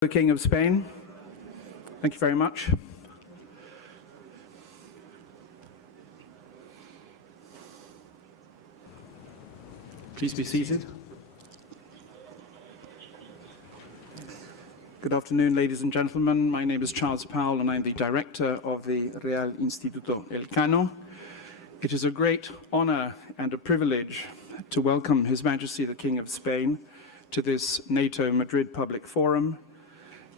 The King of Spain. Thank you very much. Please be seated. Good afternoon, ladies and gentlemen. My name is Charles Powell, and I'm the director of the Real Instituto Elcano. It is a great honor and a privilege to welcome His Majesty the King of Spain to this NATO Madrid Public Forum.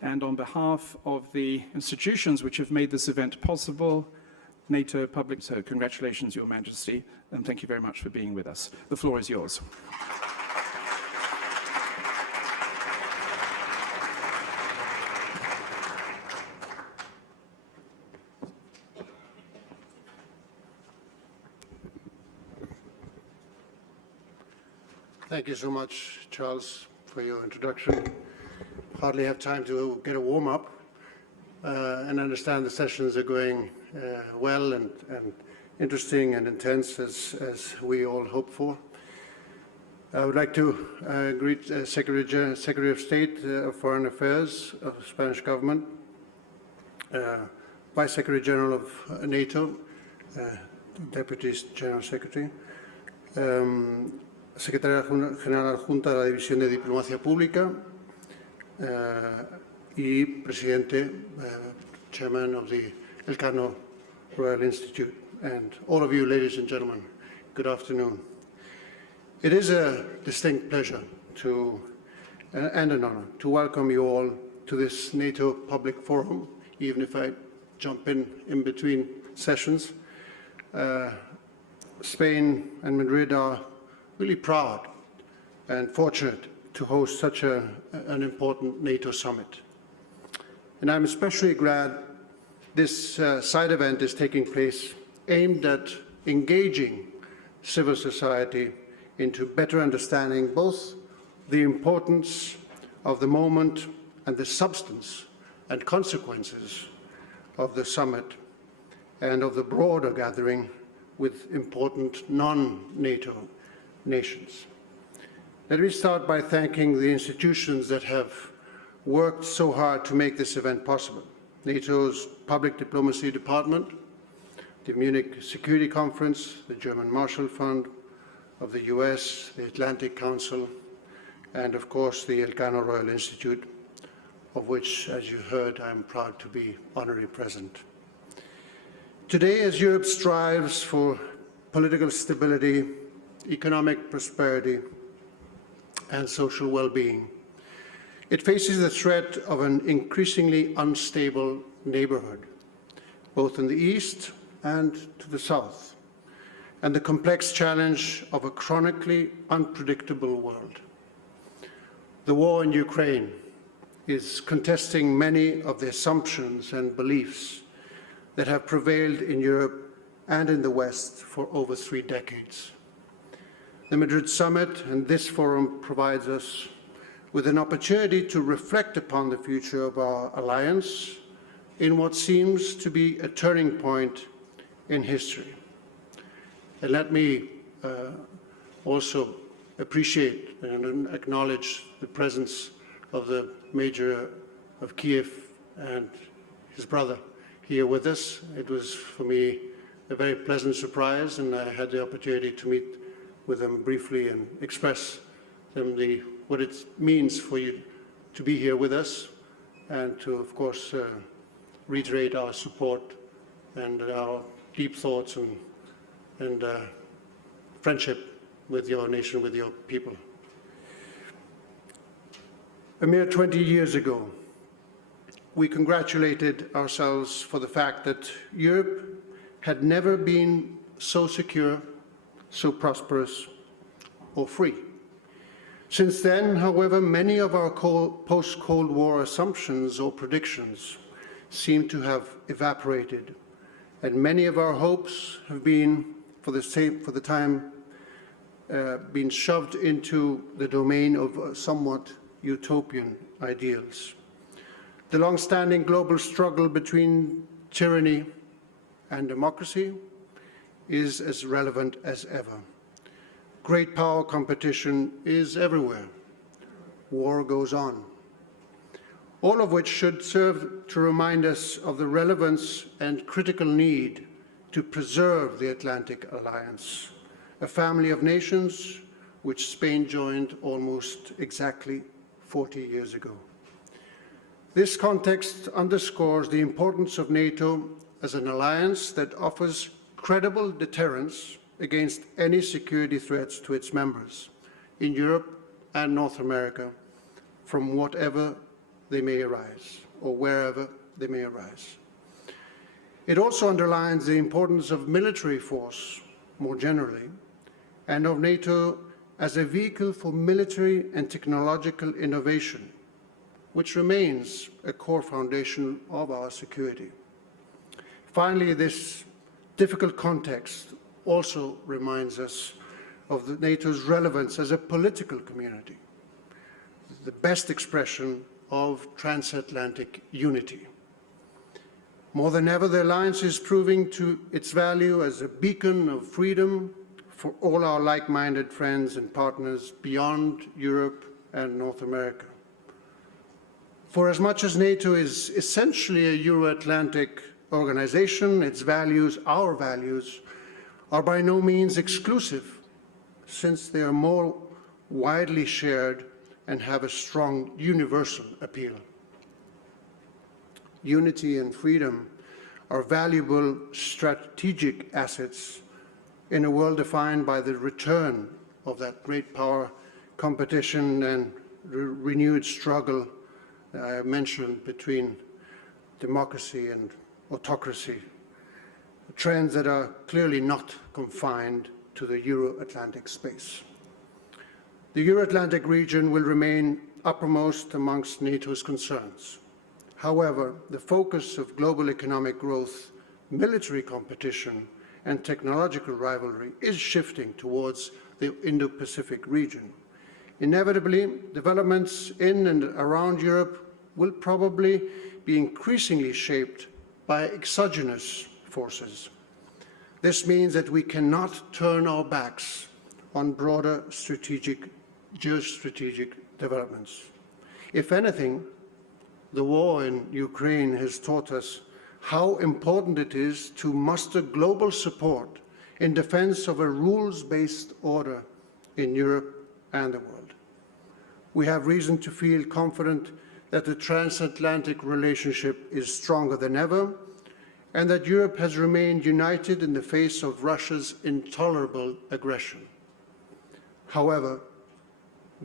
And on behalf of the institutions which have made this event possible, NATO Public, so congratulations, Your Majesty, and thank you very much for being with us. The floor is yours. Thank you so much, Charles, for your introduction. Hardly have time to get a warm-up and understand the sessions are going well and interesting and intense as we all hope for. I would like to greet Secretary of State of Foreign Affairs of the Spanish government, Vice Secretary General of NATO, Deputy General Secretary, Secretaria General Adjunta de la División de Diplomacia Pública, y Presidente, Chairman of the Elcano Royal Institute, and all of you, ladies and gentlemen, good afternoon. It is a distinct pleasure and an honor to welcome you all to this NATO Public Forum, even if I jump in between sessions. Spain and Madrid are really proud and fortunate to host such an important NATO summit. And I'm especially glad this side event is taking place aimed at engaging civil society into better understanding both the importance of the moment and the substance and consequences of the summit and of the broader gathering with important non-NATO nations. Let me start by thanking the institutions that have worked so hard to make this event possible. NATO's Public Diplomacy Department, the Munich Security Conference, the German Marshall Fund of the US, the Atlantic Council, and of course the Elcano Royal Institute, of which, as you heard, I'm proud to be honorary president. Today, as Europe strives for political stability, economic prosperity, and social well-being, it faces the threat of an increasingly unstable neighborhood, both in the east and to the south, and the complex challenge of a chronically unpredictable world. The war in Ukraine is contesting many of the assumptions and beliefs that have prevailed in Europe and in the West for over 3 decades. The Madrid Summit and this forum provides us with an opportunity to reflect upon the future of our alliance in what seems to be a turning point in history. And let me also appreciate and acknowledge the presence of the Major of Kiev and his brother here with us. It was, for me, a very pleasant surprise, and I had the opportunity to meet with them briefly and express them what it means for you to be here with us, and to, of course, reiterate our support and our deep thoughts and friendship with your nation, with your people. A mere 20 years ago, we congratulated ourselves for the fact that Europe had never been so secure, so prosperous, or free. Since then, however, many of our post-Cold War assumptions or predictions seem to have evaporated, and many of our hopes have been, for the time, been shoved into the domain of somewhat utopian ideals. The long-standing global struggle between tyranny and democracy is as relevant as ever. Great power competition is everywhere. War goes on. all of which should serve to remind us of the relevance and critical need to preserve the Atlantic Alliance, a family of nations which Spain joined almost exactly 40 years ago. This context underscores the importance of NATO as an alliance that offers credible deterrence against any security threats to its members in Europe and North America, from whatever they may arise or wherever they may arise. It also underlines the importance of military force more generally and of NATO as a vehicle for military and technological innovation, which remains a core foundation of our security. Finally, this difficult context also reminds us of NATO's relevance as a political community, the best expression of transatlantic unity. More than ever, the alliance is proving to its value as a beacon of freedom for all our like-minded friends and partners beyond Europe and North America. For as much as NATO is essentially a Euro-Atlantic organization, its values, our values, are by no means exclusive, since they are more widely shared and have a strong universal appeal. Unity and freedom are valuable strategic assets in a world defined by the return of that great power competition and renewed struggle that I mentioned between democracy and autocracy, trends that are clearly not confined to the Euro-Atlantic space. The Euro-Atlantic region will remain uppermost amongst NATO's concerns. However, the focus of global economic growth, military competition, and technological rivalry is shifting towards the Indo-Pacific region. Inevitably, developments in and around Europe will probably be increasingly shaped by exogenous forces. This means that we cannot turn our backs on broader geostrategic developments. If anything, the war in Ukraine has taught us how important it is to muster global support in defense of a rules-based order in Europe and the world. We have reason to feel confident that the transatlantic relationship is stronger than ever, and that Europe has remained united in the face of Russia's intolerable aggression. However,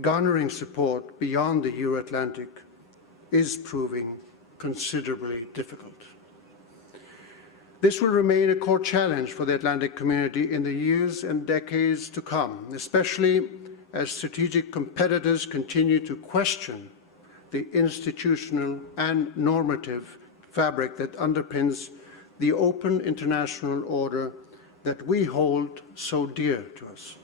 garnering support beyond the Euro-Atlantic is proving considerably difficult. This will remain a core challenge for the Atlantic community in the years and decades to come, especially as strategic competitors continue to question the institutional and normative fabric that underpins the open international order that we hold so dear to us.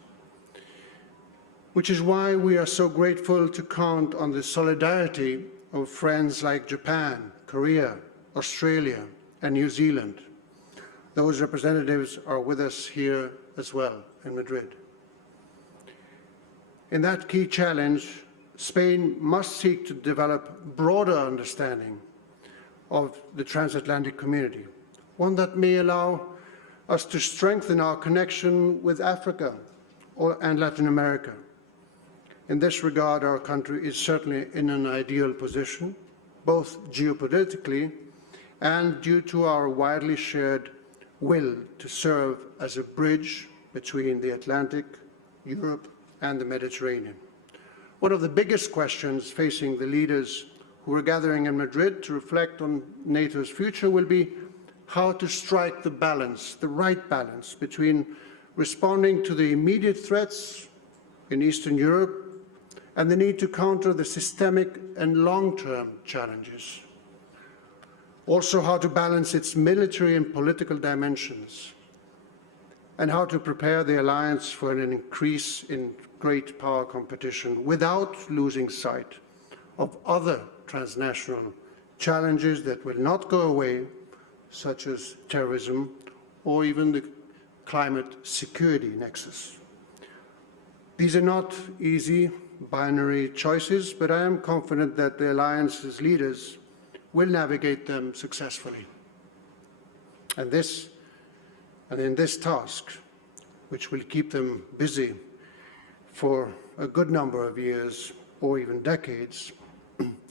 Which is why we are so grateful to count on the solidarity of friends like Japan, Korea, Australia, and New Zealand. Those representatives are with us here as well in Madrid. In that key challenge, Spain must seek to develop broader understanding of the transatlantic community, one that may allow us to strengthen our connection with Africa and Latin America. In this regard, our country is certainly in an ideal position, both geopolitically and due to our widely shared will to serve as a bridge between the Atlantic, Europe, and the Mediterranean. One of the biggest questions facing the leaders who are gathering in Madrid to reflect on NATO's future will be how to strike the balance, the right balance, between responding to the immediate threats in Eastern Europe and the need to counter the systemic and long-term challenges. Also, how to balance its military and political dimensions, and how to prepare the alliance for an increase in great power competition without losing sight of other transnational challenges that will not go away, such as terrorism or even the climate security nexus. These are not easy binary choices, but I am confident that the Alliance's leaders will navigate them successfully. And in this task, which will keep them busy for a good number of years or even decades,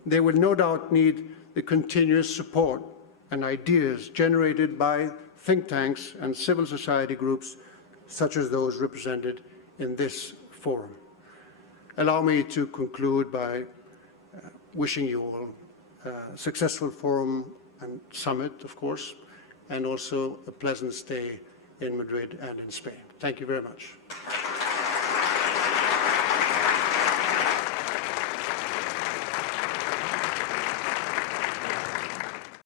they will no doubt need the continuous support and ideas generated by think tanks and civil society groups such as those represented in this forum. Allow me to conclude by wishing you all a successful forum and summit, of course, and also a pleasant stay in Madrid and in Spain. Thank you very much.